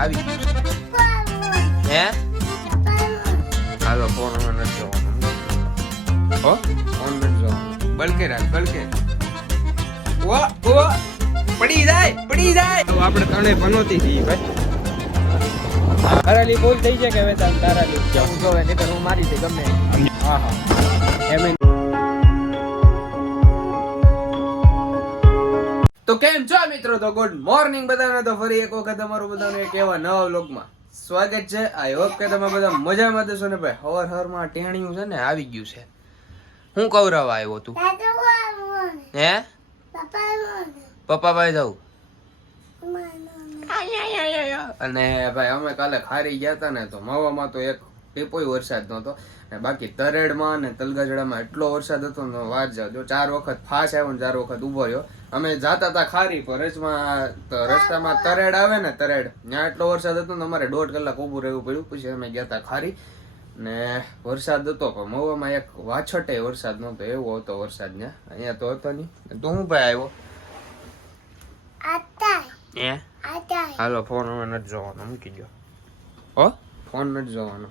આવી હે hello phone હવે નથી જોવાનો હો ફોન નથી જોવાનો બલકે રાખ બલકે ઓ પડી જાય તો આપણે તને પનોતી છીએ ભાઈ તારાલી બોલ થઈ છે કે હવે તારાલી હું જોવે નહીતર હું મારી દે ગમે હા એમ તો કેમ છો મિત્રો? તો ગુડ મોર્નિંગ બધાને. તો ફરી એક વખત અમારું બધાને એક એવા નવા વ્લોગમાં સ્વાગત છે. આઈ હોપ કે તમે બધા મજામાં જશો ને ભાઈ. હવાર ટેણીયું છે ને આવી ગયું છે. હું કવરાવા આવ્યો તું હે પપ્પા ભાઈ જાઉં અને ભાઈ અમે કાલે ખારી ગયા હતા ને તો મવામાં તો એક ટીપોય વરસાદ નહોતો ને બાકી તરેડમાં ને તલગાજડામાં એટલો વરસાદ હતો ને વાત જાવ. 4 વખત ફાસ આવ્યો ને 4 વખત ઉભો રહ્યો. અમે જાતા હતા ખારી પર રસ્તામાં તરેડ આવે ને તરેડ ત્યાં એટલો વરસાદ હતો ને અમારે 1.5 કલાક ઉભું રહેવું પડ્યું. પછી અમે ગયા હતા ખારી ને વરસાદ હતો પણ મવામાં એક વાછટે વરસાદ નહોતો એવો હતો વરસાદ ને અહીંયા તો હતો નહીં. તો હું ભાઈ આવ્યો હાલો ફોન હવે નથી જોવાનો મૂકી દો હો ફોન નથી જોવાનો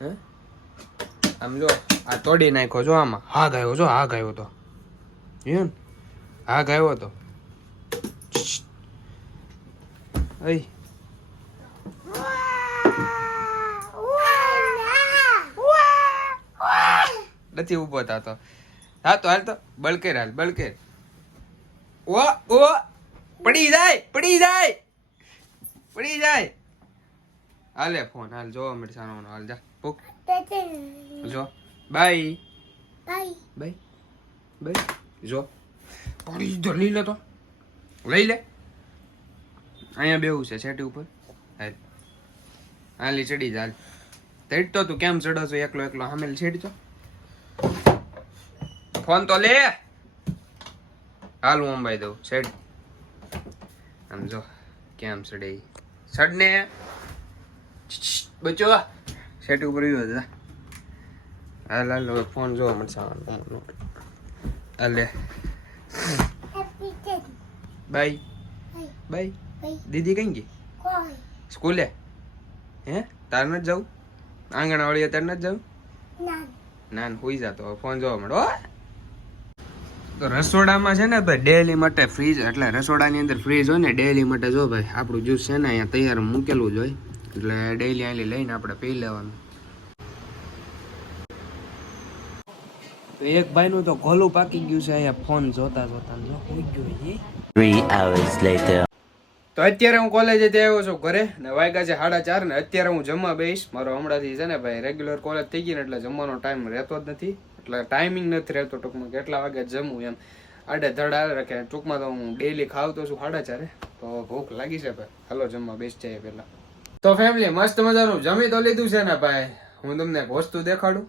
હે આમ જો આ તોડી નાખ્યો જો આમાં હાગ આવ્યો તો હાગ આવ્યો તો અય નથી ઉભો થતો. હા તો હાલ તો બળકેર ઓ પડી જાય હાલે ફોન હાલ જોવા મળે સાનો હાલ જા પૂક જો બાય જો પડી જો લઈ લે તો લઈ લે અહીંયા બેવું છે છેટી ઉપર હાલ હાલી ચડી જા તેડ તો તું કેમ ચડો છો એકલો હામેલ છેડજો ફોન તો લે હાલ હું અંબાઈ દઉં સેડ આમ જો કેમ ચડે ચડ ને બચો સેટ ઉપર ગયો હતા હાલ હવે ફોન જોવા મળશે હાલે બાય દીદી કઈ ગઈ સ્કૂલે હે તાર નથી જવું આંગણવાડી તાર નથી જવું ના હોઈ જતો ફોન જોવા મળો. તો રસોડામાં છે ને ભાઈ ડેલી માટે ફ્રીજ એટલે રસોડાની અંદર ફ્રીજ હોય ને ડેલી માટે જો ભાઈ આપણું જ્યુસ છે ને અહીંયા તૈયાર મૂકેલું જ હોય એટલે ડેલી અહીં લઈને આપણે પી લેવાનું. તો એક ભાઈનું તો ગોલું પાકી ગયું છે અહીંયા ફોન જોતા જો હોઈ ગયું 3 hours later. તો અત્યારે હું કોલેજે આવ્યો છું ઘરે ને વાગ્યા છે 4:30 ને અત્યારે હું જમવા બેસીશ. મારો હમણાંથી છે ને ભાઈ રેગ્યુલર કોલેજ થઈ ગઈ ને એટલે જમવાનો ટાઈમ રહેતો જ નથી એટલે ટાઈમિંગ નથી રહેતો ટૂંકમાં કેટલા વાગે જમવું એમ આડે ધડ આવે રાખે. ટૂંકમાં તો હું ડેલી ખાવતો છું 4:30 તો ભૂખ લાગી છે ભાઈ હાલો જમવા બેસી જાય પહેલા. તો ફેમિલી મસ્ત મજાનું જમી તો લીધું છે ને ભાઈ. હું તમને એક વસ્તુ દેખાડું.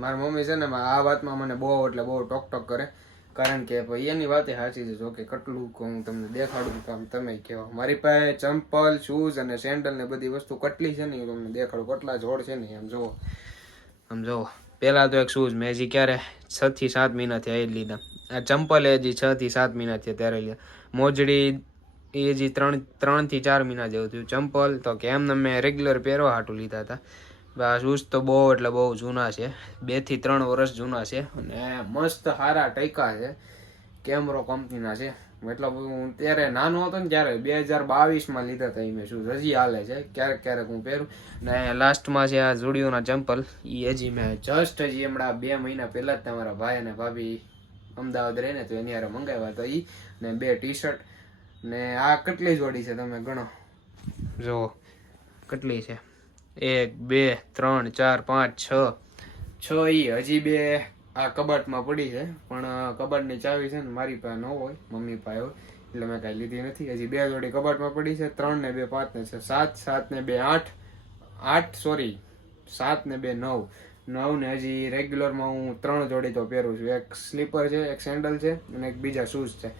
મારી મમ્મી છે ને આ વાતમાં મને બહુ ટોક કરે કારણ કે ભાઈ એની વાત સાચી છે. જો કે કેટલું હું તમને દેખાડું તો તમે કહો. મારી પાસે ચંપલ શૂઝ અને સેન્ડલ ને બધી વસ્તુ કેટલી છે ને હું તમને દેખાડું કેટલા જોડ છે ને આમ જોવો. પહેલા તો એક શૂઝ મેં હજી ક્યારે 6 થી 7 મહિનાથી આવી લીધા. આ ચંપલ હજી 6 થી 7 મહિનાથી ત્યારે લીધા. મોજડી એ હજી 3 થી 4 મહિના જેવું થયું. ચંપલ તો કે એમને મેં રેગ્યુલર પહેરવા હાટું લીધા હતા. આ શૂઝ તો બહુ જૂના છે 2 થી 3 વર્ષ જૂના છે અને મસ્ત સારા ટૈકા છે. કેમરો કંપનીના છે. મતલબ હું ત્યારે નાનો હતો ને ત્યારે 2022માં લીધા હતા એ મેં શૂઝ હજી હાલે છે. ક્યારેક હું પહેરું ને લાસ્ટમાં છે આ ઝુડિયોના ચંપલ એ હજી મેં હજી હમણાં 2 મહિના પહેલા જ તમારા ભાઈ અને ભાભી અમદાવાદ રહીને તો એની હારે મંગાવ્યા હતા એ ને 2 ટી-શર્ટ ને આ કેટલી જોડી છે તમે ગણો જુઓ કેટલી છે 1 2 3 4 5 6 હજી 2 આ કબાટમાં પડી છે પણ કબાટની ચાવી છે ને મારી પાસે ન હોય મમ્મી પાસે હોય એટલે મેં કાંઈ લીધી નથી. હજી 2 જોડી કબાટમાં પડી છે 3 ને 2 5 ને છે 7 ને 2 8 સોરી 7 ને 2 9 ને હજી રેગ્યુલરમાં હું 3 જોડી તો પહેરું છું. એક સ્લીપર છે એક સેન્ડલ છે અને એક બીજા શૂઝ છે.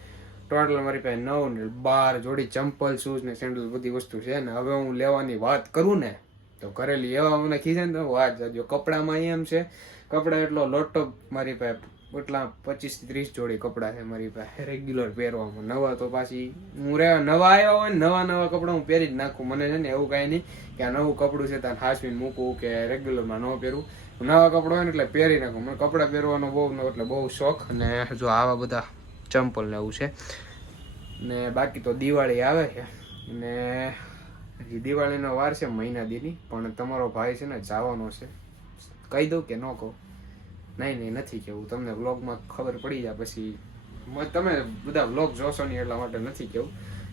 ટોટલ મારી પાસે 9 ને 12 જોડી ચંપલ શૂઝ ને સેન્ડલ બધી વસ્તુ છે ને હવે હું લેવાની વાત કરું ને તો કરેલી એવા મને ખીજે ને વાત જાજો. કપડામાં એમ છે કપડા એટલો લોટો મારી પાસે એટલા 25 થી 30 જોડી કપડાં છે મારી પાસે રેગ્યુલર પહેરવામાં. નવા તો પાછી નવા આવ્યા હોય ને નવા કપડાં હું પહેરી જ નાખું. મને છે ને એવું કાંઈ નહીં કે આ નવું કપડું છે ત્યાં હાસવીને મૂકવું કે રેગ્યુલરમાં ન પહેરવું. નવા કપડાં હોય ને એટલે પહેરી નાખું. મને કપડાં પહેરવાનો બહુ શોખ. અને જો આવા બધા ચંપલ ને એવું છે. ને બાકી તો દિવાળી આવે છે ને હજી દિવાળીનો વાર છે મહિના દીની. પણ તમારો ભાઈ છે ને જવાનો છે. કહી દઉં કે ન કહું? નહીં નથી કેવું. તમને વ્લોગમાં ખબર પડી જાય પછી તમે બધા વ્લોગ જોશો નહીં એટલા માટે નથી કેવું.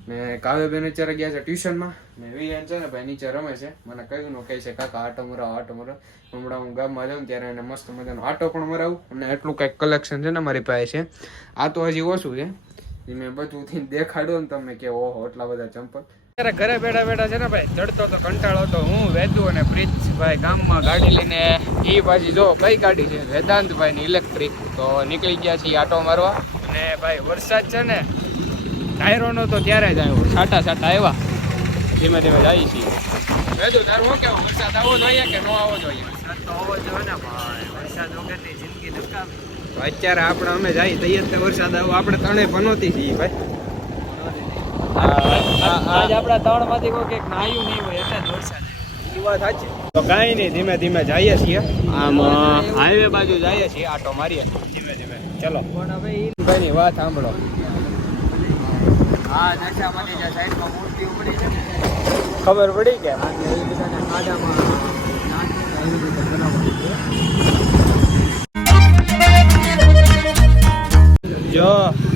ને કાવ્યબેન અત્યારે ગયા છે ટ્યુશનમાં ને વિયાન છે ને ભાઈ નીચે રમે છે. મને કહ્યું ન કહે છે કાકા આટો મરાવો. હમણાં હું ગામમાં જાઉં ત્યારે એને મસ્ત મજાનો આટો પણ મરાવું. અને એટલું કંઈક કલેક્શન છે ને મારી પાસે છે. આ તો હજી ઓછું છે. મેં બધું દેખાડ્યું ને તમને કે ઓહો એટલા બધા ચંપલ. અત્યારે ઘરે બેઠા છે ને ભાઈ ચડતો તો કંટાળો તો હું વેદુ અને પ્રીતભાઈ ગામમાં ગાડી લઈને એ પાછી જો કઈ ગાડી છે વેદાંતભાઈ ની ઇલેક્ટ્રિક. તો નીકળી ગયા છીએ આટો મારવા. અને ભાઈ વરસાદ છે ને ટાયરો નો તો ત્યારે જ આવ્યો. છાટા આવ્યા. ધીમે ધીમે જાય છીએ. વેદુ તારું શું કેવું? વરસાદ આવવો જોઈએ કે ન આવવો જોઈએ? વરસાદ તો હોવો જોઈએ ને ભાઈ. વરસાદ વગરની જિંદગી નકામી. તો અત્યારે આપણે અમે જઈએ તૈયાર વરસાદ આવો. આપણે ત્રણેય પનોતી છીએ ભાઈ. આજ આપણા 3 માંથી કોઈ એક નાયું નહીં હોય એટલે જ વરસાદ આવ્યો. એ વાત સાચી. તો કાંઈ નહીં ધીમે ધીમે જઈએ છીએ. આમ હાઈવે બાજુ જઈએ છીએ આટો મારીએ ધીમે ધીમે. ચલો પણ હવે ભાઈ ની વાત સાંભળો. આ નશામાંથી જે સાઈડમાં મૂર્તિ ઉપડી છે ને ખબર પડી કે આ કે એ બધાના ખાડામાં નાખીને એવી રીતે બનાવવાની છે. જો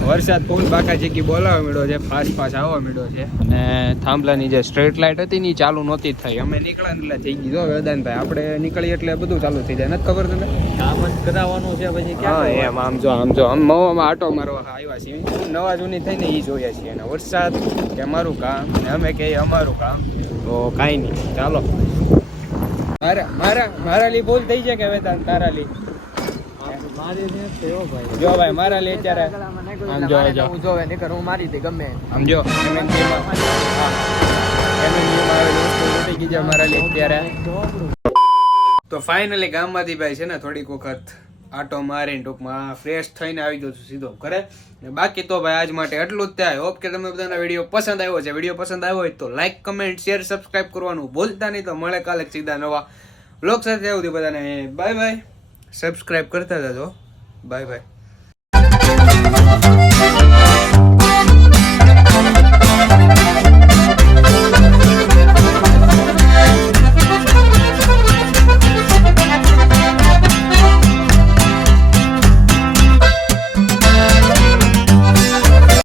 વરસાદ ફૂલ બાકા ચીકી બોલાવા માંડ્યો છે. ફાસ્ટ આવવા માંડ્યો છે. અને થાંભલાની જે સ્ટ્રીટ લાઇટ હતી ને ચાલુ નહોતી થઈ. અમે નીકળ્યા એટલે થઈ ગઈ. જો વેદાંતભાઈ આપણે નીકળીએ એટલે બધું ચાલુ થઈ જાય. નથી ખબર તને? કામ જ કરાવવાનું છે પછી ક્યાં એમ આમ જો મવામાં આટો મારવા આવ્યા છીએ. નવા જૂની થઈને એ જોઈએ છીએ. અને વરસાદ કે અમારું કામ ને અમે કહીએ અમારું કામ. તો કાંઈ નહીં ચાલો. મારા લી ભૂલ થઈ છે કે વેદાંત તારા લી? મારી ને થયો ભાઈ. જો ભાઈ મારા લી અત્યારે આમ જો હું જોવે નકર હું મારી દે ગમે. આમ જો તો ફાઇનલી ગામમાંથી ભાઈ છે ને થોડીક વખત આટો મારીને ટૂંકમાં ફ્રેશ થઈને આવી ગયો છું સીધો ઘરે. ને બાકી તો ભાઈ આજ માટે એટલું જ થાય. હોપ કે તમે બધાના વિડીયો પસંદ આવ્યો છે. વિડીયો પસંદ આવ્યો હોય તો લાઈક કમેન્ટ શેર સબસ્ક્રાઇબ કરવાનું ભૂલતા નહીં. તો મળે કાલે સીધા નવા વ્લોગ સાથે. આવું બધાને બાય બાય. સબસ્ક્રાઇબ કરતા જજો. Bye bye.